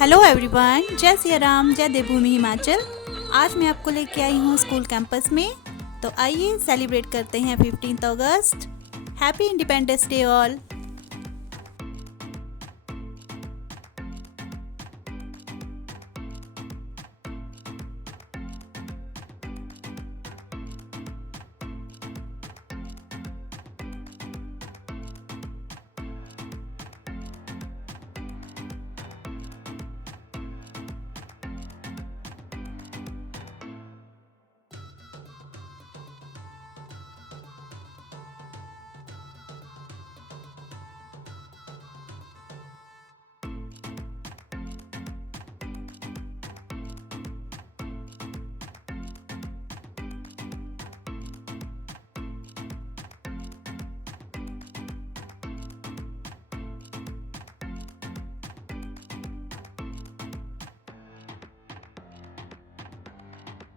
Hello everyone, जय सिया राम, जय देवभूमि हिमाचल। आज मैं आपको लेके आई हूँ स्कूल कैंपस में। तो आइए सेलिब्रेट करते हैं 15 अगस्त। Happy independence day all.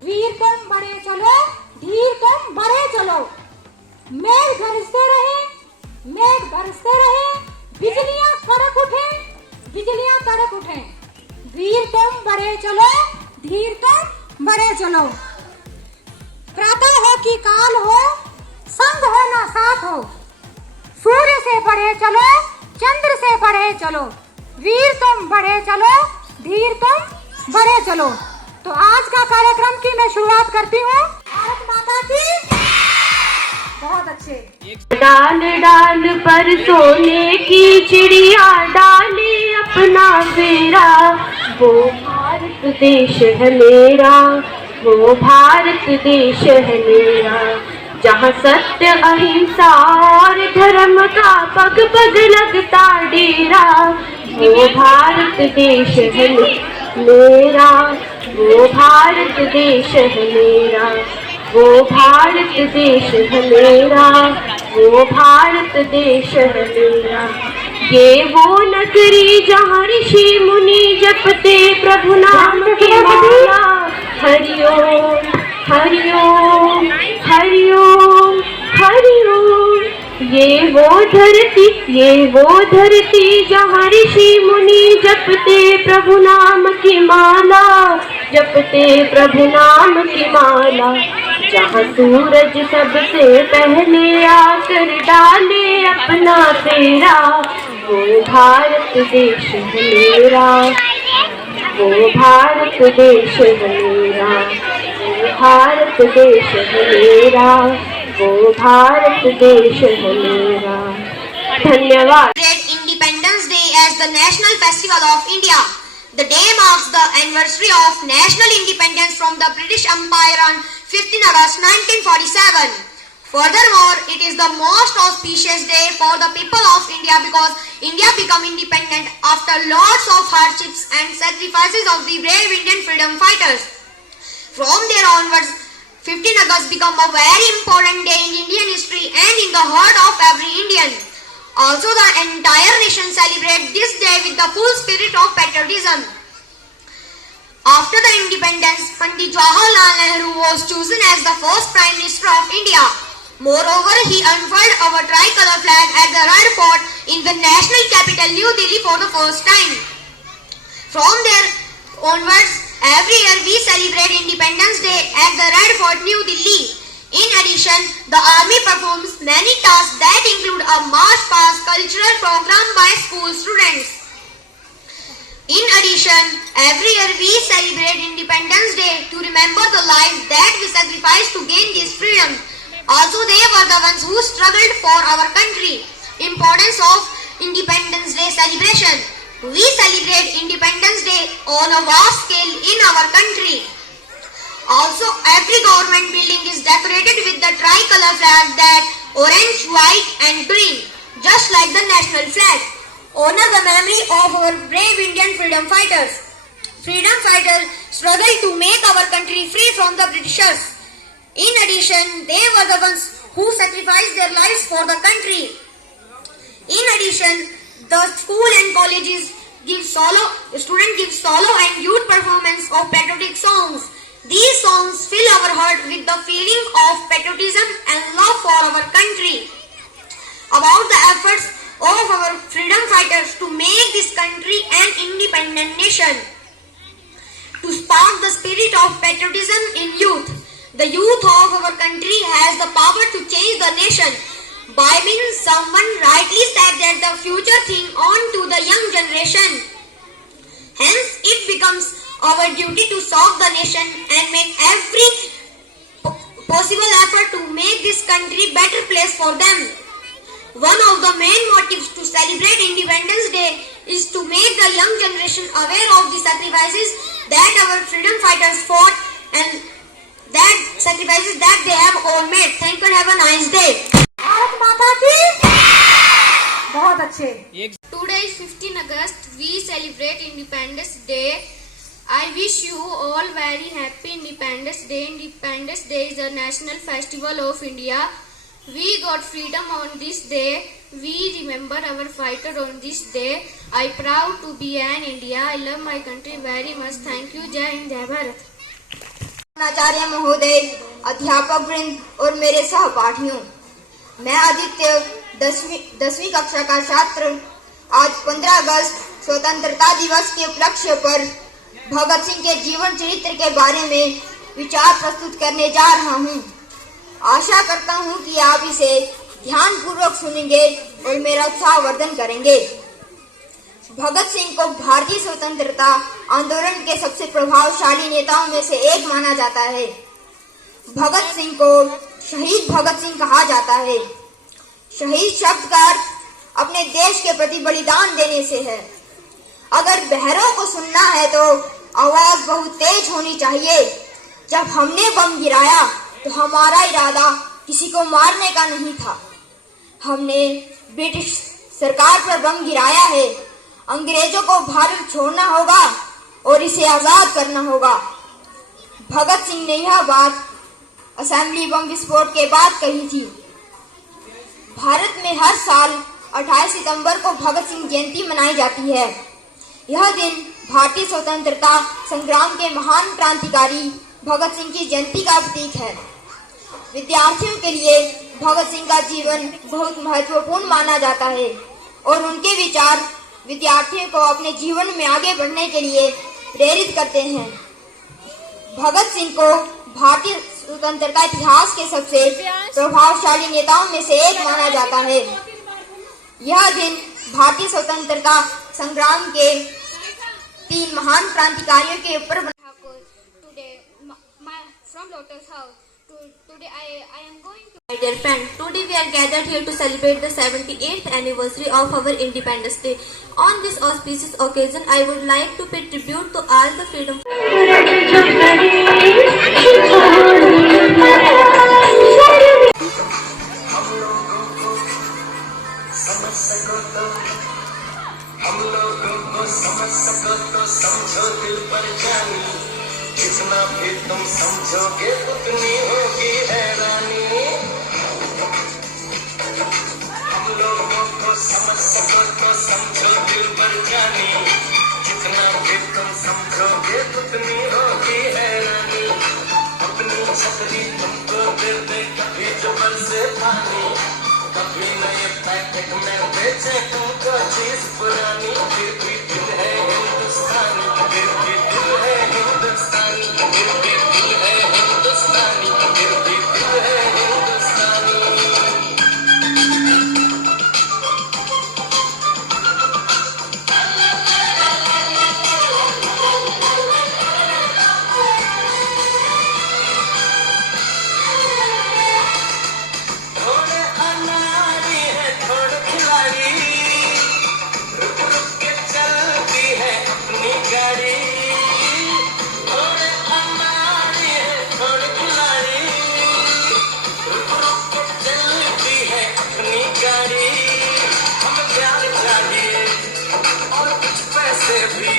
वीर तुम बढ़े चलो, धीर तुम बढ़े चलो। मेघ गरजते रहे, मेघ बरसते रहे, बिजलियां कड़क उठे, बिजलियां कड़क उठे। वीर तुम बढ़े चलो, धीर तुम बढ़े चलो। प्रातः हो कि काल हो, संग हो ना साथ हो। सूर्य से बढ़े चलो, चंद्र से बढ़े चलो। वीर तुम बढ़े चलो, धीर तुम बढ़े चलो। तो आज का कार्यक्रम की मैं शुरुआत करती हूँ। भारत माता की बहुत अच्छे। डाल डाल पर सोने की चिड़िया डाले अपना फेरा, वो भारत देश है मेरा, वो भारत देश है मेरा। जहाँ सत्य अहिंसा और धर्म का पग पग लगता डेरा, वो भारत देश है मेरा, वो भारत देश है मेरा, वो भारत देश है मेरा, वो भारत देश है मेरा। ये वो नगरी जहाँ ऋषि मुनि जपते प्रभु नाम की माला। हरिओम हरिओम हरिओम हरिओम। ये वो धरती जहाँ ऋषि मुनि जपते प्रभु नाम की माला, जपते प्रभु नाम की माला। जहाँ सूरज सबसे पहले आकर डाले अपना फेरा, वो भारत देश है मेरा, वो भारत देश है मेरा, वो भारत देश है मेरा, वो भारत देश है मेरा। धन्यवाद। Independence Day as the national festival of India. The day marks the anniversary of national independence from the British Empire on 15 August 1947. Furthermore, it is the most auspicious day for the people of India because India became independent after lots of hardships and sacrifices of the brave Indian freedom fighters. From there onwards, 15 August became a very important day in Indian history and in the heart of every Indian. Also, the entire nation celebrates this day with the full spirit of patriotism. After the independence, Pandit Jawaharlal Nehru was chosen as the first Prime Minister of India. Moreover, he unfurled our tricolor flag at the Red Fort in the national capital New Delhi for the first time. From there onwards, every year we celebrate Independence Day at the Red Fort, New Delhi. In addition, the army performs many tasks that include a march past cultural program by school students. In addition, every year we celebrate Independence Day to remember the lives that we sacrificed to gain this freedom. Also, they were the ones who struggled for our country. Importance of Independence Day celebration. We celebrate Independence Day on a vast scale in our country. Also, every government building is decorated with the tricolor flag, that orange, white and green, just like the national flag. Honor the memory of our brave Indian freedom fighters. Freedom fighters struggled to make our country free from the Britishers. In addition, they were the ones who sacrificed their lives for the country. In addition, the school and colleges students give solo and youth performance of patriotic songs. These songs fill our heart with the feeling of patriotism and love for our country. About the efforts of our freedom fighters to make this country an independent nation. To spark the spirit of patriotism in youth, the youth of our country has the power to change the nation. By means, someone rightly said that the future thing on to the young generation. Hence, it becomes our duty to serve the nation and make every possible effort to make this country better place for them. One of the main motives to celebrate Independence Day is to make the young generation aware of the sacrifices that our freedom fighters fought and that sacrifices that they have all made. Thank you and have a nice day. Bharat माता की बहुत अच्छे। Today is 15 August. We celebrate Independence Day. I wish you all very happy Independence Day. Independence Day is a national festival of India. We got freedom on this day. We remember our fighter on this day. I proud to be an India. I love my country very much. Thank you. Jai Hind, Jai Bharat. आचार्य महोदय, अध्यापक वृंद और मेरे सहपाठियों, मैं आदित्य 10वीं कक्षा का छात्र आज 15 अगस्त स्वतंत्रता दिवस के उपलक्ष्य पर भगत सिंह के जीवन चरित्र के बारे में विचार प्रस्तुत करने जा रहा हूँ। आशा करता हूँ कि आप इसे ध्यान पूर्वक सुनेंगे और मेरा उत्साहवर्धन करेंगे। भगत सिंह को भारतीय स्वतंत्रता आंदोलन के सबसे प्रभावशाली नेताओं में से एक माना जाता है। भगत सिंह को शहीद भगत सिंह कहा जाता है। शहीद शब्द का अर्थ अपने देश के प्रति बलिदान देने से है। अगर बहरों को सुनना है तो आवाज बहुत तेज होनी चाहिए। जब हमने बम गिराया तो हमारा इरादा किसी को मारने का नहीं था। हमने ब्रिटिश सरकार पर बम गिराया है। अंग्रेजों को भारत छोड़ना होगा और इसे आजाद करना होगा। भगत सिंह ने यह बात असेंबली बम विस्फोट के बाद कही थी। भारत में हर साल 28 सितंबर को भगत सिंह जयंती मनाई जाती है। यह दिन भारतीय स्वतंत्रता संग्राम के महान क्रांतिकारी भगत सिंह की जयंती का प्रतीक है। विद्यार्थियों के लिए भगत सिंह का जीवन बहुत महत्वपूर्ण माना जाता है और उनके विचार विद्यार्थियों को अपने जीवन में आगे बढ़ने के लिए प्रेरित करते हैं। भगत सिंह को भारतीय स्वतंत्रता इतिहास के सबसे प्रभावशाली नेताओं में से एक माना जाता है। यह दिन भारतीय स्वतंत्रता संग्राम के 3 महान क्रांतिकारियों के ऊपर Today, from Lotus House. Today I am going to. My dear friend, today we are gathered here to celebrate the 78th anniversary of our Independence Day. On this auspicious occasion, I would like to pay tribute to all the freedom. जितना भी तुम समझोगे उतनी होगी हैरानी। हम लोगों को समझ सको तो समझो दिल पर जानी। जितना भी तुम समझोगे उतनी होगी हैरानी। अपनी छतरी तुमको दे दे कभी जुबल से पानी। कभी नए पैकेट में बेचे तुमको चीज पुरानी। फिर भी दिल है हिंदुस्तानी, फिर भी दिल है हिंदुस्तानी, फिर भी दिल है हिंदुस्तानी, फिर भी दिल है हिंदुस्तानी। थोड़े अनाड़ी है थोड़े खिलाड़ी, रुक रुक के चलती है अपनी गाड़ी। थोड़े अनाड़ी है थोड़े खिलाड़ी, रुक रुक के चलती है अपनी गाड़ी। हमें प्यार चाहिए और कुछ पैसे भी,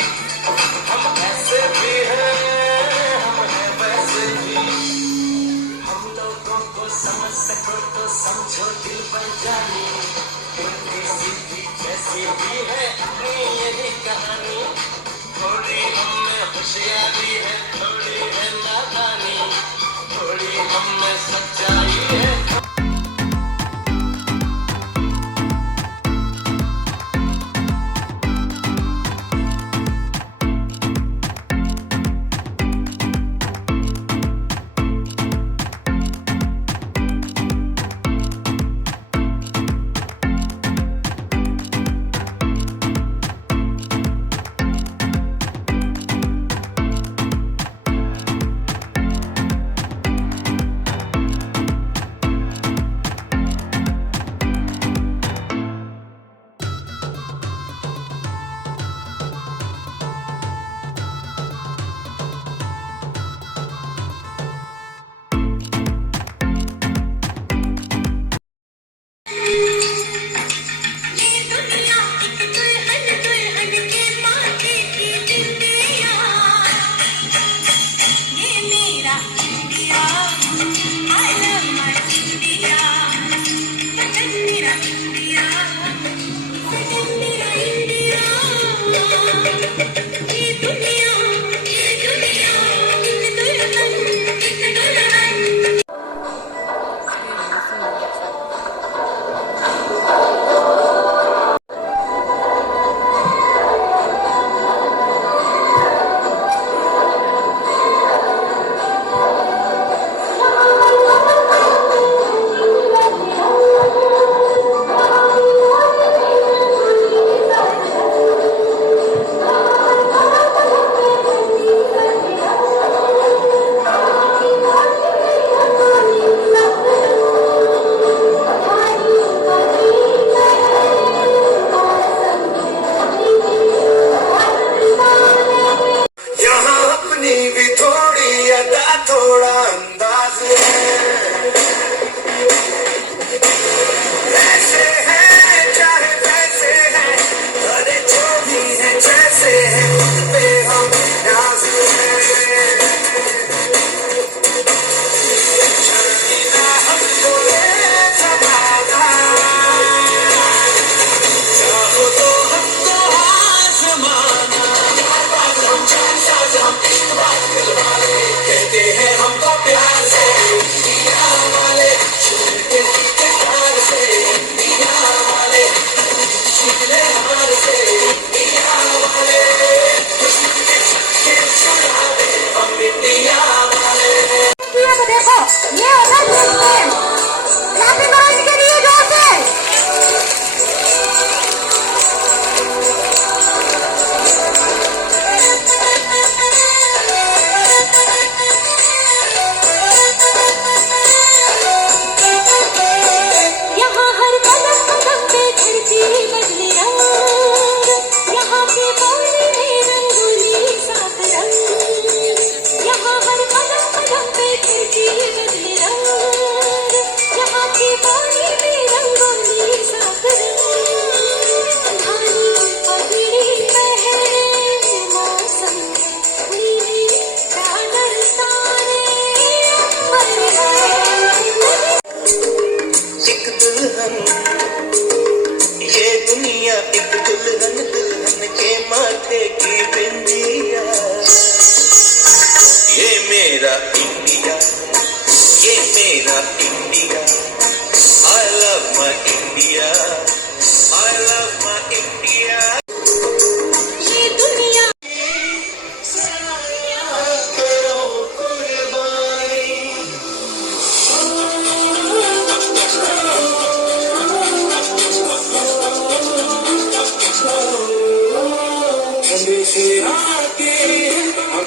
हम ऐसे भी हैं, हम हैं वैसे भी। हम लोगों को समझ सको तो समझो दिल पर जानी। उल्टी सीधी जैसी भी है अपनी यही कहानी। थोड़ी हममें होशियारी है, थोड़ी है नादानी, थोड़ी हममें सच्चाई है।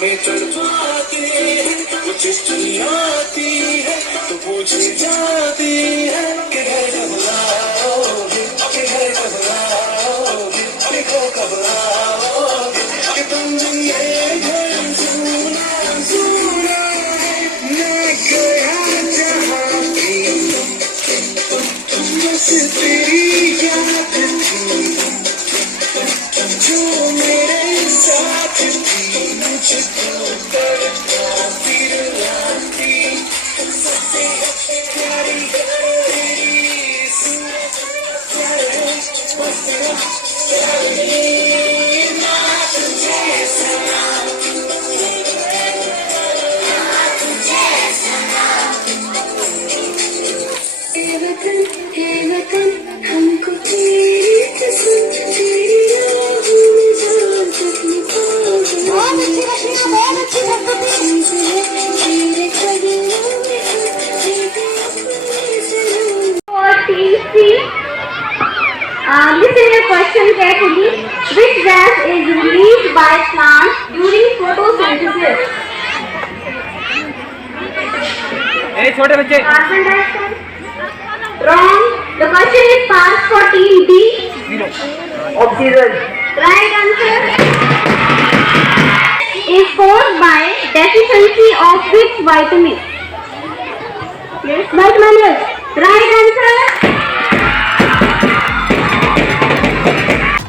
हमें तड़पाते हैं, वो चिट्ठी आती है तो पूछे जाती है कि घर कब आओगे, कि घर कब आओगे, कि घर कब आओगे, कि तुम दिन ये घर सुना सुना मैं गया जहाँ भी बस तेरी याद थी जो मेरे साथ थी, मुझको तड़पाती रुलाती सबसे प्यारी तेरी सूरत प्यारे बस तेरा प्यारी ना तुझे सना हे वतन हमको तेरी कसम तेरी राहों में जान तक बहुत अच्छी तेरे कदमों में For team C, listen the question carefully. Which gas is released by plants during photosynthesis? छोटे बच्चे Carbon dioxide. Wrong. The question is passed for team D. Oxygen Right answer is caused by deficiency of which vitamin? Yes, vitamin A. Right answer.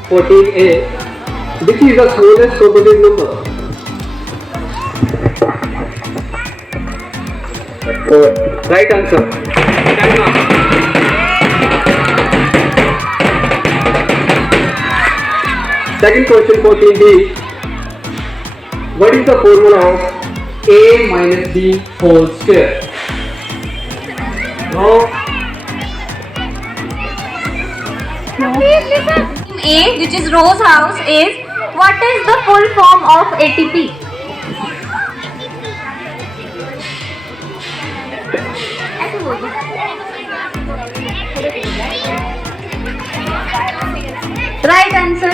14A. Which is the smallest composite number? Right answer. Second question, 14B. What is the formula of A minus B whole square? No. A, which is Rose House, is what is the full form of ATP? Right answer.